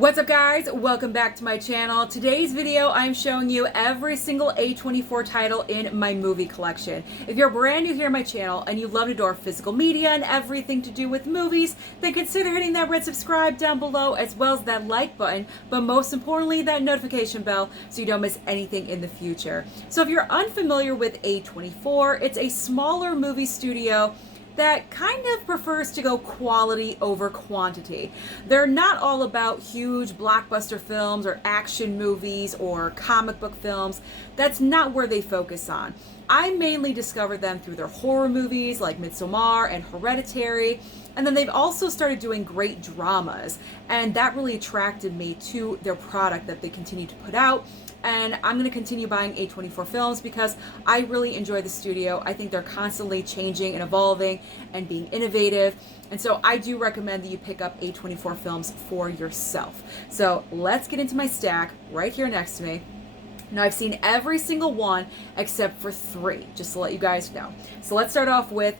What's up guys? Welcome back to my channel. Today's video I'm showing you every single A24 title in my movie collection. If you're brand new here on my channel and you love to adore physical media and everything to do with movies, then consider hitting that red subscribe down below as well as that like button, but most importantly that notification bell so you don't miss anything in the future. So if you're unfamiliar with A24, it's a smaller movie studio that kind of prefers to go quality over quantity. They're not all about huge blockbuster films or action movies or comic book films. That's not where they focus on. I mainly discovered them through their horror movies like Midsommar and Hereditary, and then they've also started doing great dramas, and that really attracted me to their product that they continue to put out. And I'm going to continue buying A24 films because I really enjoy the studio. I think they're constantly changing and evolving and being innovative. And so I do recommend that you pick up A24 films for yourself. So let's get into my stack right here next to me. Now I've seen every single one except for 3, just to let you guys know. So let's start off with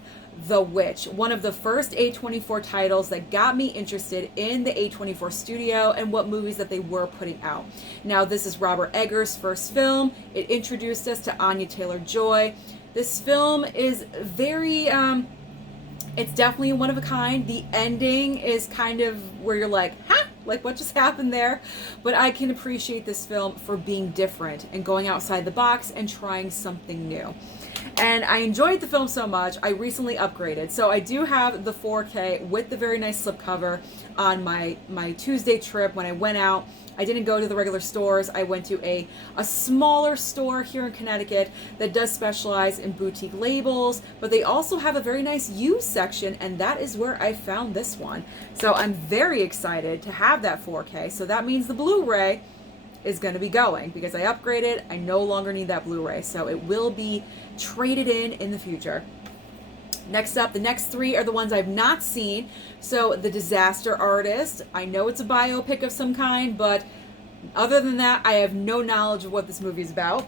The Witch, one of the first A24 titles that got me interested in the A24 studio and what movies that they were putting out. Now this is Robert Eggers' first film. It introduced us to Anya Taylor-Joy. This film is very, it's definitely one of a kind. The ending is kind of where you're like, huh? Like what just happened there? But I can appreciate this film for being different and going outside the box and trying something new. And I enjoyed the film so much, I recently upgraded. So I do have the 4K with the very nice slipcover on my Tuesday trip when I went out. I didn't go to the regular stores. I went to a smaller store here in Connecticut that does specialize in boutique labels, but they also have a very nice used section, and that is where I found this one. So I'm very excited to have that 4K. So that means the Blu-ray is going to be going because I upgraded. I no longer need that Blu-ray, so it will be traded in the future. Next up, the next 3 are the ones I've not seen. So The Disaster Artist, I know it's a biopic of some kind, but other than that, I have no knowledge of what this movie is about.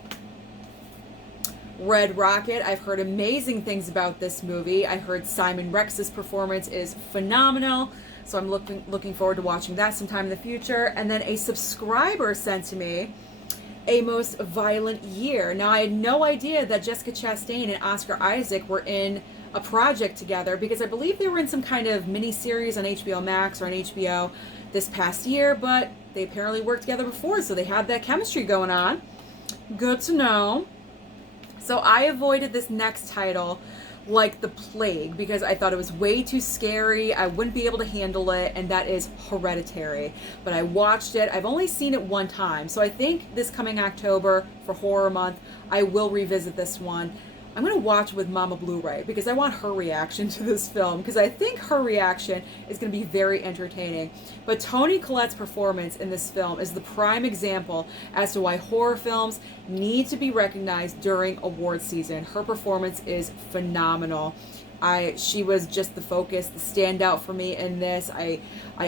Red Rocket, I've heard amazing things about this movie. I heard Simon Rex's performance is phenomenal, so I'm looking forward to watching that sometime in the future. And then a subscriber sent to me A Most Violent Year. Now, I had no idea that Jessica Chastain and Oscar Isaac were in a project together because I believe they were in some kind of mini-series on HBO Max or on HBO this past year, but they apparently worked together before, so they had that chemistry going on. Good to know. So I avoided this next title like the plague because I thought it was way too scary. I wouldn't be able to handle it, and that is Hereditary. But I watched it. I've only seen it one time, so I think this coming October for Horror Month, I will revisit this one. I'm going to watch with Mama Blu-ray because I want her reaction to this film because I think her reaction is going to be very entertaining. But Toni Collette's performance in this film is the prime example as to why horror films need to be recognized during award season. Her performance is phenomenal. She was just the focus, the standout for me in this. I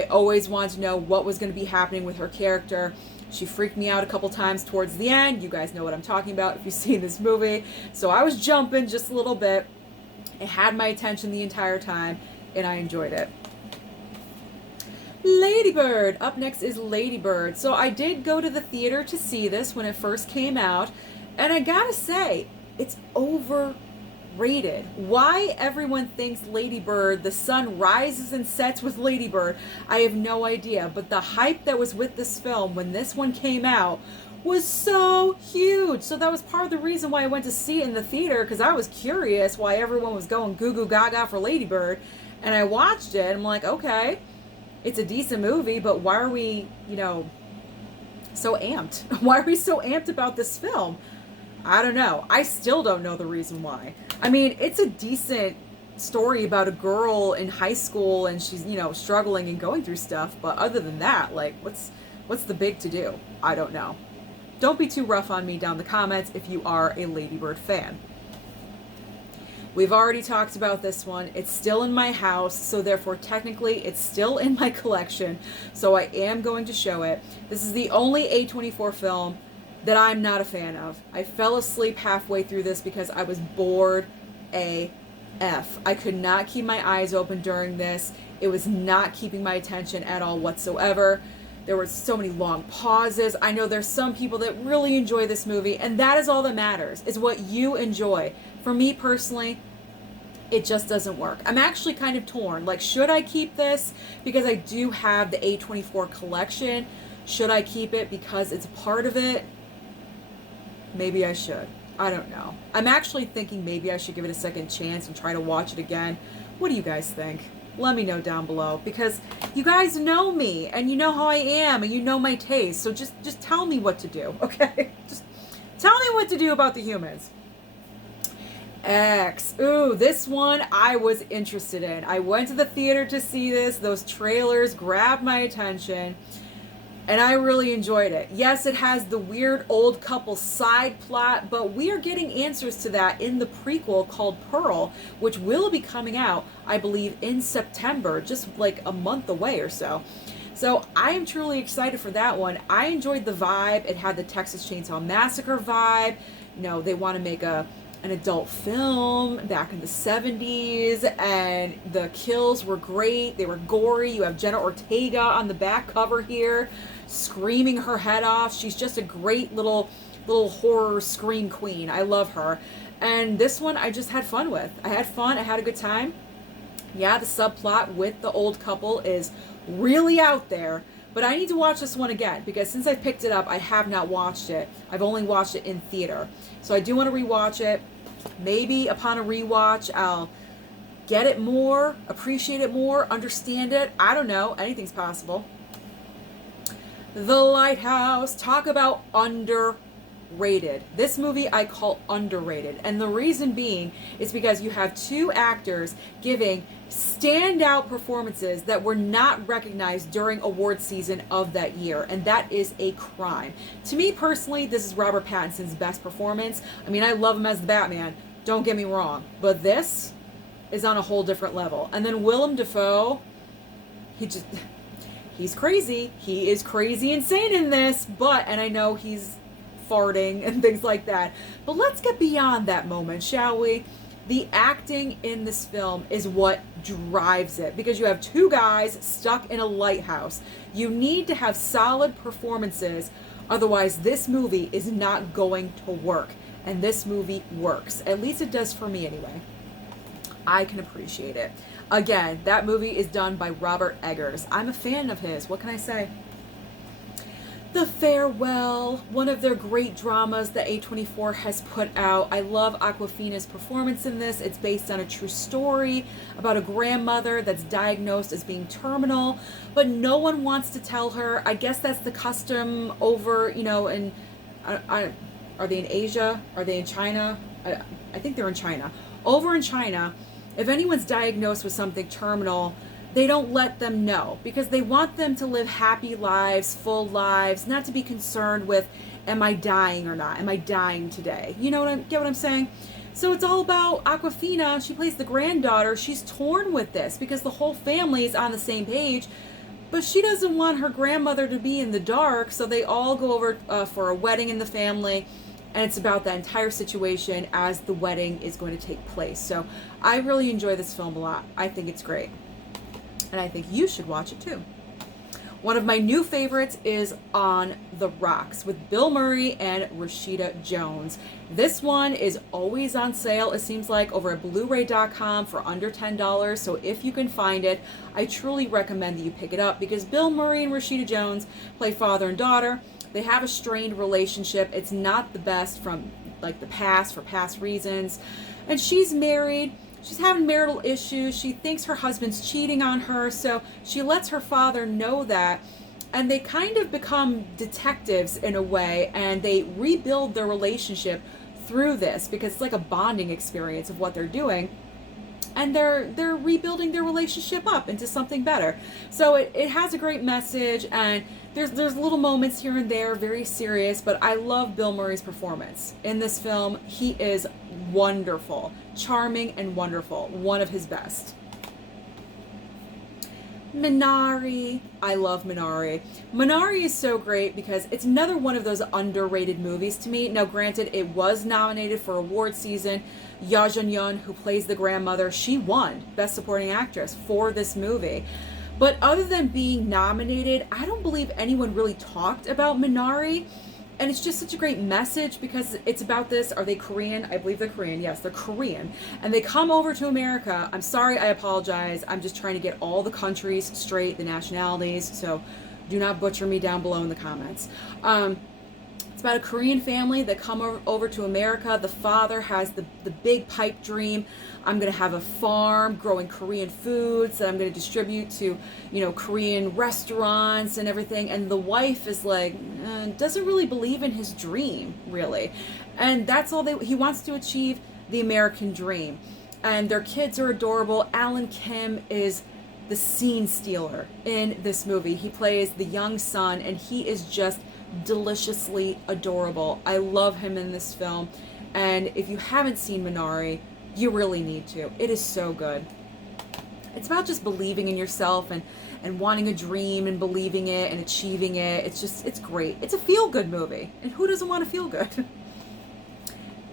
always wanted to know what was going to be happening with her character. She freaked me out a couple times towards the end. You guys know what I'm talking about if you've seen this movie. So I was jumping just a little bit. It had my attention the entire time, and I enjoyed it. Lady Bird. Up next is Lady Bird. So I did go to the theater to see this when it first came out, and I gotta say, it's overrated. Why everyone thinks Lady Bird, the sun rises and sets with Lady Bird, I have no idea. But the hype that was with this film when this one came out was so huge. So that was part of the reason why I went to see it in the theater, because I was curious why everyone was going goo goo gaga for Lady Bird. And I watched it, and I'm like, okay, it's a decent movie, but why are we, so amped? Why are we so amped about this film? I don't know. I still don't know the reason why. I mean, it's a decent story about a girl in high school and she's, struggling and going through stuff. But other than that, like, what's the big to do? I don't know. Don't be too rough on me down in the comments if you are a Lady Bird fan. We've already talked about this one. It's still in my house, so therefore technically it's still in my collection. So I am going to show it. This is the only A24 film that I'm not a fan of. I fell asleep halfway through this because I was bored AF. I could not keep my eyes open during this. It was not keeping my attention at all whatsoever. There were so many long pauses. I know there's some people that really enjoy this movie, and that is all that matters, is what you enjoy. For me personally, it just doesn't work. I'm actually kind of torn. Like, should I keep this? Because I do have the A24 collection. Should I keep it because it's a part of it? Maybe I should. I don't know. I'm actually thinking maybe I should give it a second chance and try to watch it again. What do you guys think? Let me know down below, because you guys know me and you know how I am and you know my taste. So just tell me what to do, okay? Just tell me what to do about the humans. X. Ooh, this one I was interested in. I went to the theater to see this. Those trailers grabbed my attention. And I really enjoyed it. Yes, it has the weird old couple side plot, but we are getting answers to that in the prequel called Pearl, which will be coming out, I believe, in September, just like a month away or so. So I am truly excited for that one. I enjoyed the vibe. It had the Texas Chainsaw Massacre vibe. You know, they want to make an adult film back in the 70s, and the kills were great. They were gory. You have Jenna Ortega on the back cover here, screaming her head off. She's just a great little horror scream queen. I love her. And this one I just had fun with. I had fun. I had a good time. Yeah, the subplot with the old couple is really out there, but I need to watch this one again, because since I picked it up, I have not watched it. I've only watched it in theater. So I do want to rewatch it. Maybe upon a rewatch, I'll get it more, appreciate it more, understand it. I don't know. Anything's possible. The Lighthouse. Talk about underrated. This movie I call underrated. And the reason being is because you have two actors giving standout performances that were not recognized during award season of that year. And that is a crime. To me personally, this is Robert Pattinson's best performance. I mean, I love him as the Batman. Don't get me wrong. But this is on a whole different level. And then Willem Dafoe, he's crazy. He is crazy insane in this, and I know he's farting and things like that. But let's get beyond that moment, shall we? The acting in this film is what drives it, because you have two guys stuck in a lighthouse. You need to have solid performances, otherwise this movie is not going to work. And this movie works. At least it does for me anyway. I can appreciate it. Again, that movie is done by Robert Eggers. I'm a fan of his. What can I say? The Farewell, one of their great dramas that A24 has put out. I love Awkwafina's performance in this. It's based on a true story about a grandmother that's diagnosed as being terminal, but no one wants to tell her. I guess that's the custom over, you know, and are they in Asia? Are they in China? I think they're in China. Over in China, if anyone's diagnosed with something terminal, they don't let them know, because they want them to live happy lives, full lives, not to be concerned with, am I dying or not? Am I dying today? You know get what I'm saying? So it's all about Awkwafina. She plays the granddaughter. She's torn with this because the whole family is on the same page, but she doesn't want her grandmother to be in the dark, so they all go over for a wedding in the family, and it's about that entire situation as the wedding is going to take place. So I really enjoy this film a lot. I think it's great. And I think you should watch it too. One of my new favorites is On the Rocks with Bill Murray and Rashida Jones. This one is always on sale, it seems like, over at blu-ray.com for under $10. So if you can find it, I truly recommend that you pick it up, because Bill Murray and Rashida Jones play father and daughter. They have a strained relationship. It's not the best from like the past, for past reasons. And she's married. She's having marital issues. She thinks her husband's cheating on her, so she lets her father know that, and they kind of become detectives in a way, and they rebuild their relationship through this, because it's like a bonding experience of what they're doing, and they're rebuilding their relationship up into something better. So it has a great message, and there's little moments here and there, very serious, but I love Bill Murray's performance in this film. He is wonderful, charming and wonderful, one of his best. Minari. I love Minari. Minari is so great because it's another one of those underrated movies to me. Now granted, it was nominated for award season. Ya Jun Yun, who plays the grandmother, she won Best Supporting Actress for this movie. But other than being nominated, I don't believe anyone really talked about Minari. And it's just such a great message because it's about this. Are they Korean? I believe they're Korean. Yes, they're Korean. And they come over to America. I'm sorry, I apologize. I'm just trying to get all the countries straight, the nationalities. So do not butcher me down below in the comments. It's about a Korean family that come over to America. The father has the big pipe dream. I'm going to have a farm growing Korean foods that I'm going to distribute to, Korean restaurants and everything. And the wife is like, doesn't really believe in his dream, really. And that's all he wants to achieve, the American dream. And their kids are adorable. Alan Kim is the scene stealer in this movie. He plays the young son, and he is just deliciously adorable. I love him in this film, and if you haven't seen Minari, you really need to. It is so good. It's about just believing in yourself and wanting a dream and believing it and achieving it. It's great. It's a feel-good movie, and who doesn't want to feel good?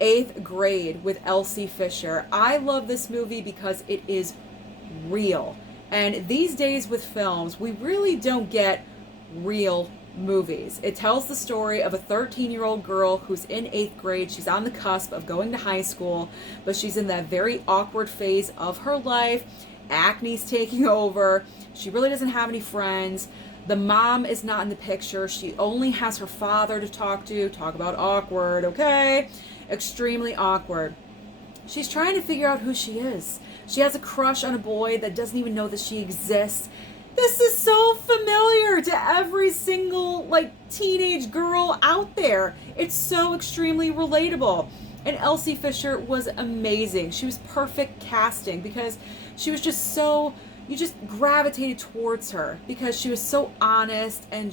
Eighth Grade with Elsie Fisher. I love this movie because it is real. And these days with films, we really don't get real movies. It tells the story of a 13-year-old girl who's in 8th grade. She's on the cusp of going to high school, but she's in that very awkward phase of her life. Acne's taking over. She really doesn't have any friends. The mom is not in the picture. She only has her father to talk to. Talk about awkward, okay? Extremely awkward. She's trying to figure out who she is. She has a crush on a boy that doesn't even know that she exists. This is so familiar to every single, teenage girl out there. It's so extremely relatable. And Elsie Fisher was amazing. She was perfect casting because she was just so, you just gravitated towards her because she was so honest and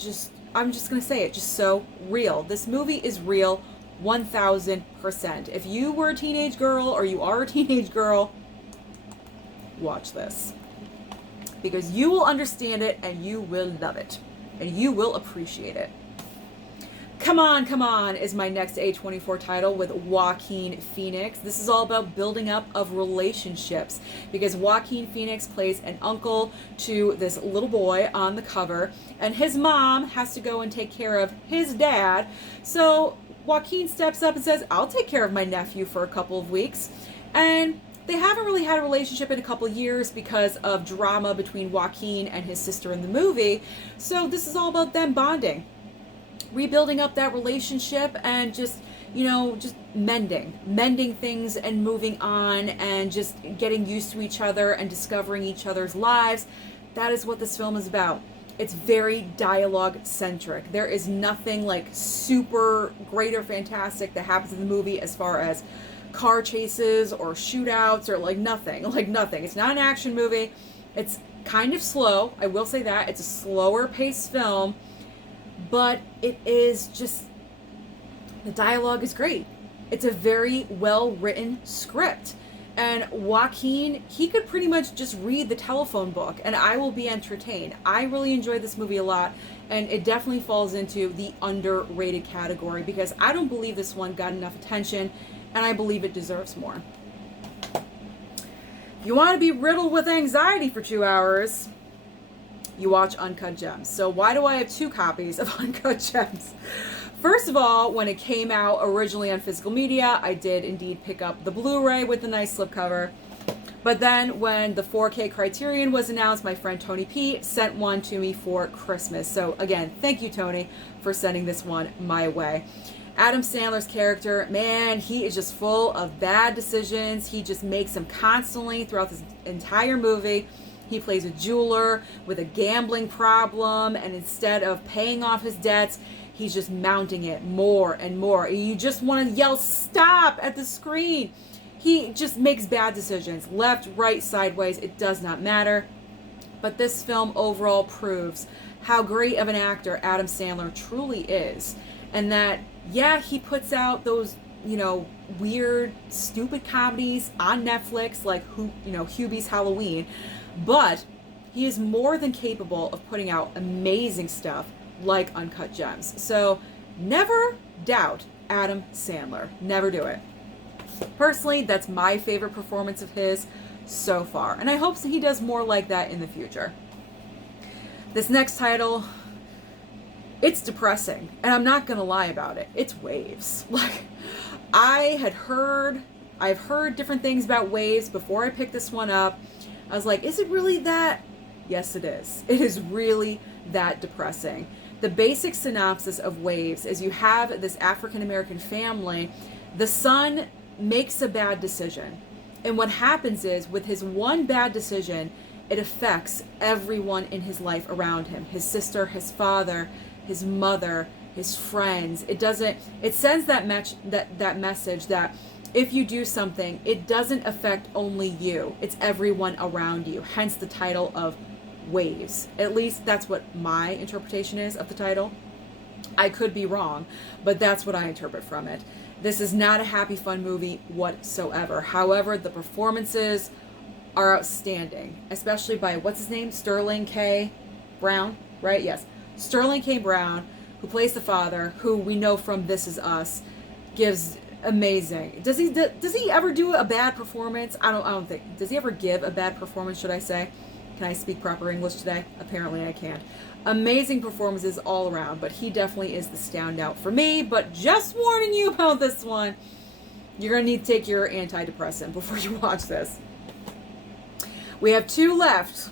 I'm just going to say it, just so real. This movie is real 1000%. If you were a teenage girl or you are a teenage girl, watch this. Because you will understand it and you will love it. And you will appreciate it. Come On is my next A24 title with Joaquin Phoenix. This is all about building up of relationships because Joaquin Phoenix plays an uncle to this little boy on the cover, and his mom has to go and take care of his dad. So Joaquin steps up and says, I'll take care of my nephew for a couple of weeks. And they haven't really had a relationship in a couple years because of drama between Joaquin and his sister in the movie. So this is all about them bonding, rebuilding up that relationship and just mending things and moving on and just getting used to each other and discovering each other's lives. That is what this film is about. It's very dialogue centric. There is nothing super great or fantastic that happens in the movie as far as car chases or shootouts or nothing. It's not an action movie. It's kind of slow. I will say that. It's a slower paced film, but it is just, the dialogue is great. It's a very well written script. And Joaquin, he could pretty much just read the telephone book and I will be entertained. I really enjoyed this movie a lot, and it definitely falls into the underrated category because I don't believe this one got enough attention, and I believe it deserves more. If you want to be riddled with anxiety for 2 hours, you watch Uncut Gems. So why do I have 2 copies of Uncut Gems? First of all, when it came out originally on physical media, I did indeed pick up the Blu-ray with the nice slipcover. But then when the 4K Criterion was announced, my friend Tony P sent one to me for Christmas. So again, thank you, Tony, for sending this one my way. Adam Sandler's character, man, he is just full of bad decisions. He just makes them constantly throughout this entire movie. He plays a jeweler with a gambling problem, and instead of paying off his debts, he's just mounting it more and more. You just want to yell, stop, at the screen. He just makes bad decisions, left, right, sideways, it does not matter. But this film overall proves how great of an actor Adam Sandler truly is. And that, yeah, he puts out those, weird, stupid comedies on Netflix, like, Hubie's Halloween. But he is more than capable of putting out amazing stuff like Uncut Gems. So never doubt Adam Sandler. Never do it. Personally, that's my favorite performance of his so far. And I hope he does more like that in the future. This next title, it's depressing, and I'm not gonna lie about it. It's Waves. Like, I've heard different things about Waves before I picked this one up. I was like, is it really that? Yes, it is. It is really that depressing. The basic synopsis of Waves is you have this African-American family. The son makes a bad decision. And what happens is, with his one bad decision, it affects everyone in his life around him. His sister, his father, his mother, his friends. It sends that message that if you do something, it doesn't affect only you. It's everyone around you. Hence the title of Waves. At least that's what my interpretation is of the title. I could be wrong, but that's what I interpret from it. This is not a happy, fun movie whatsoever. However, the performances are outstanding, especially by, what's his name? Sterling K. Brown, right? Yes. Sterling K. Brown, who plays the father, who we know from This Is Us, gives amazing. Does he ever do a bad performance? I don't think. Does he ever give a bad performance, should I say? Can I speak proper English today? Apparently I can't. Amazing performances all around, but he definitely is the standout for me. But just warning you about this one, you're going to need to take your antidepressant before you watch this. We have two left.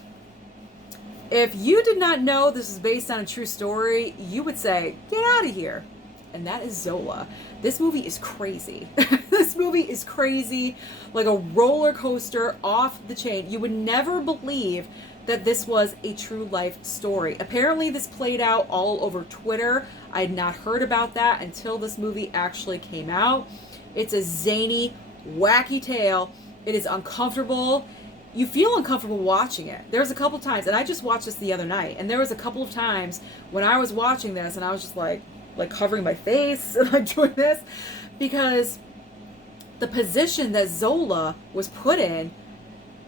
If you did not know this is based on a true story, you would say, get out of here. And that is Zola. This movie is crazy. This movie is crazy, like a roller coaster off the chain. You would never believe that this was a true life story. Apparently this played out all over Twitter. I had not heard about that until this movie actually came out. It's a zany, wacky tale. It is uncomfortable. You feel uncomfortable watching it. There's a couple times, and I just watched this the other night, and there was a couple of times when I was watching this and I was just like covering my face and like doing this, because the position that Zola was put in,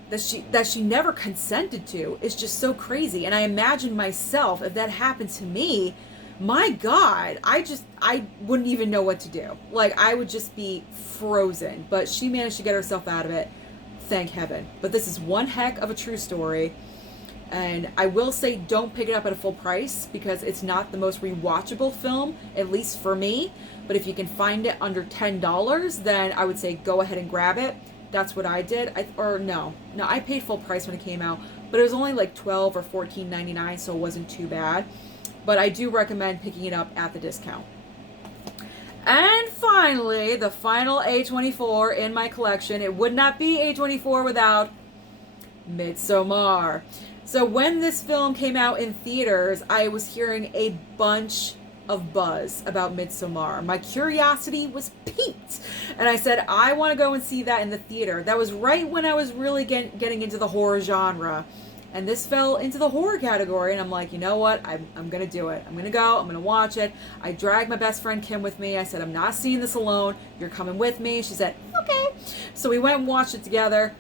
that she never consented to, is just so crazy. And I imagine myself, if that happened to me, my God, I wouldn't even know what to do. Like, I would just be frozen. But she managed to get herself out of it. Thank heaven. But this is one heck of a true story. And I will say, don't pick it up at a full price, because it's not the most rewatchable film, at least for me. But if you can find it under $10, then I would say go ahead and grab it. That's what I did. I paid full price when it came out, but it was only like $12 or $14.99, so it wasn't too bad. But I do recommend picking it up at the discount. And finally, the final A24 in my collection. It would not be A24 without Midsommar. So when this film came out in theaters, I was hearing a bunch of buzz about Midsommar. My curiosity was piqued, and I said, I want to go and see that in the theater. That was right when I was really getting into the horror genre, and this fell into the horror category, and I'm like, you know what, I'm gonna do it. I'm gonna go, I'm gonna watch it. I dragged my best friend Kim with me. I said, I'm not seeing this alone, you're coming with me. She said, okay. So we went and watched it together.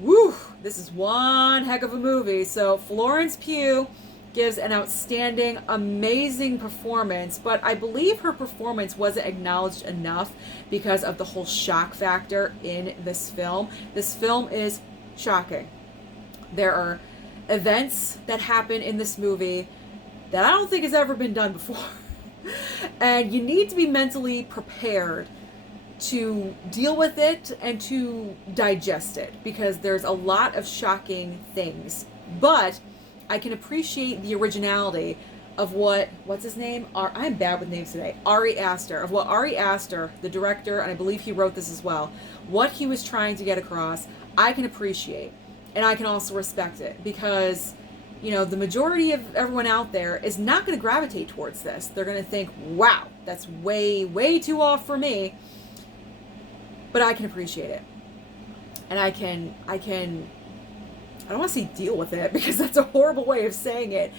Woo, this is one heck of a movie. So Florence Pugh gives an outstanding, amazing performance, but I believe her performance wasn't acknowledged enough because of the whole shock factor in this film. This film is shocking. There are events that happen in this movie that I don't think has ever been done before. And you need to be mentally prepared to deal with it and to digest it, because there's a lot of shocking things. But I can appreciate the originality of what's his name? I'm bad with names today. Ari Aster. Of what Ari Aster, the director, and I believe he wrote this as well, what he was trying to get across, I can appreciate. And I can also respect it, because, you know, the majority of everyone out there is not going to gravitate towards this. They're going to think, wow, that's way, way too off for me. But I can appreciate it. And I don't want to say deal with it, because that's a horrible way of saying it.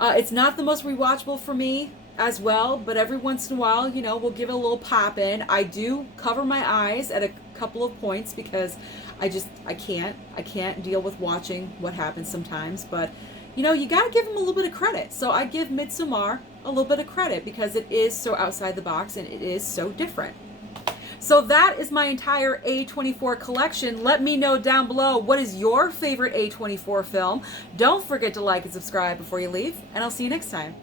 It's not the most rewatchable for me as well, but every once in a while, you know, we'll give it a little pop in. I do cover my eyes at a couple of points, because I can't deal with watching what happens sometimes. But, you know, you gotta give them a little bit of credit. So I give Midsommar a little bit of credit, because it is so outside the box and it is so different. So that is my entire A24 collection. Let me know down below, what is your favorite A24 film? Don't forget to like and subscribe before you leave, and I'll see you next time.